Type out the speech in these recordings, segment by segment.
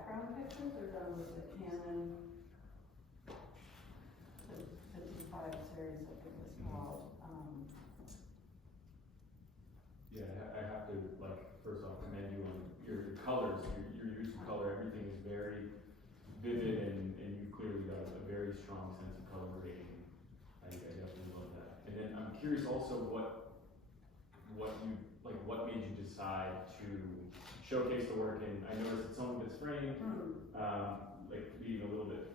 background pictures are done with the Canon, the D5 series, I think it's called. Yeah, I have to, like, first off, commend you on your colors, your use of color, everything is very vivid, and you clearly got a very strong sense of color grading. I definitely love that. And then I'm curious also what made you decide to showcase the work, and I noticed that some of it's framed, like being a little bit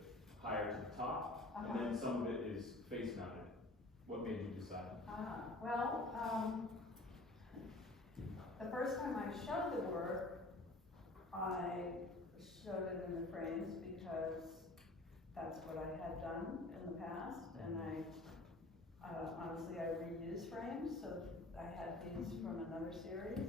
higher to the top, and then some of it is face mounted. What made you decide? Well, the first time I showed the work, I showed it in the frames because that's what I had done in the past, and honestly, I reuse frames, so I had these from another series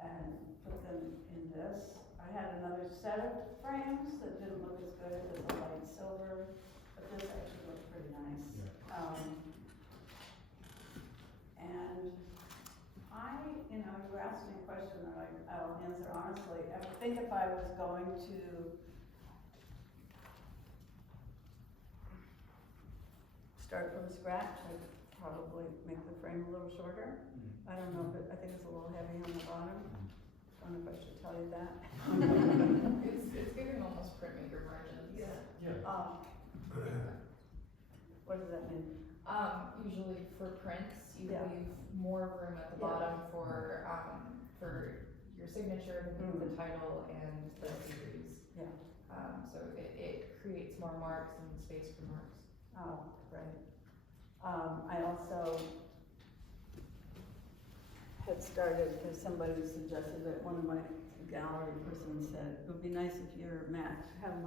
and put them in this. I had another set of frames that didn't look as good as the light silver, but this actually looked pretty nice. Yeah. And you asked me a question that I'll answer honestly. I think if I was going to start from scratch, I'd probably make the frame a little shorter. I don't know, but I think it's a little heavy on the bottom. I don't know if I should tell you that. It's giving almost printmaker margins. Yeah. What does that mean? Usually for prints, you Yeah. leave more room at the bottom for your signature, the title, and the series. Yeah. So it creates more marks and space for marks. Oh, right. I also had started, because somebody suggested that one of my gallery persons said, it would be nice if your mat had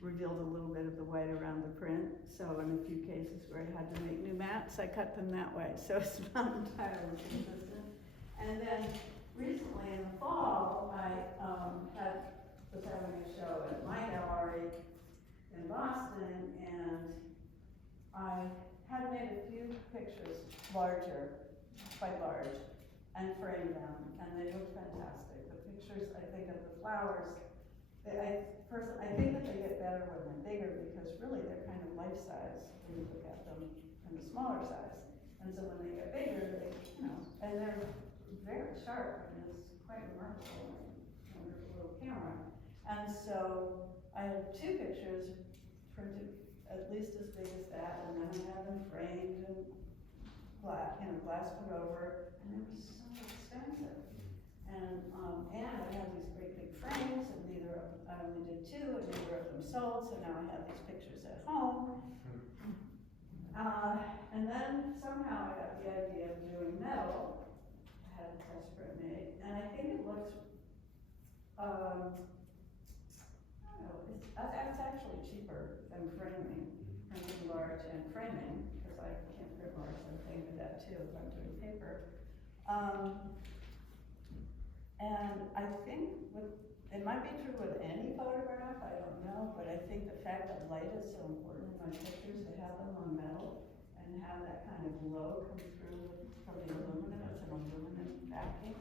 revealed a little bit of the white around the print. So in a few cases where I had to make new mats, I cut them that way. So it's not entirely consistent. And then recently in the fall, I was having a show at my gallery in Boston, and I had made a few pictures larger, quite large, and framed them, and they look fantastic. The pictures, I think, of the flowers, I think that they get better when they're bigger, because really they're kind of life-size when you look at them in the smaller size. And so when they get bigger, and they're very sharp, and it's quite remarkable, wonderful little camera. And so I had two pictures printed at least as big as that, and then I had them framed and glass put over, and they were so expensive. And I had these great big frames, and I only did two, and neither of them sold, so now I have these pictures at home. And then somehow I got the idea of doing metal. I had a test print made, and I think it looks, I don't know, it's actually cheaper than printing large and framing, because I can't print large, so I'm paying for that too if I'm doing paper. And I think it might be true with any photograph, I don't know, but I think the fact that light is so important in my pictures, to have them on metal and have that kind of glow come through from the aluminum. It's an aluminum backing,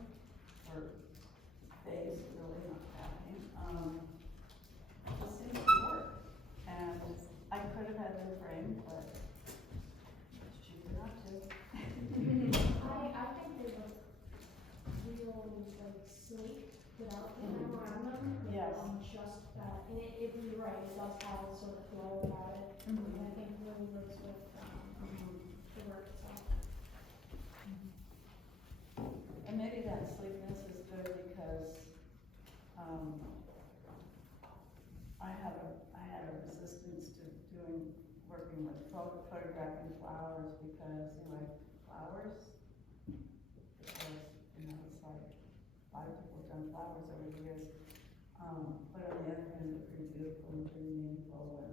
or base, really, not backing. It just seems to work. And I could have had them framed, but it's cheaper not to. I think they look real, like, sleek without the trim around them. Yes. Just that, and you're right, it does have a sort of glow about it, and I think really works with, the work itself. And maybe that sleekness is good because, I had a resistance to working with photographing flowers, because, flowers, because, it's like, a lot of people have done flowers over the years. But on the other hand, they're pretty beautiful and pretty meaningful,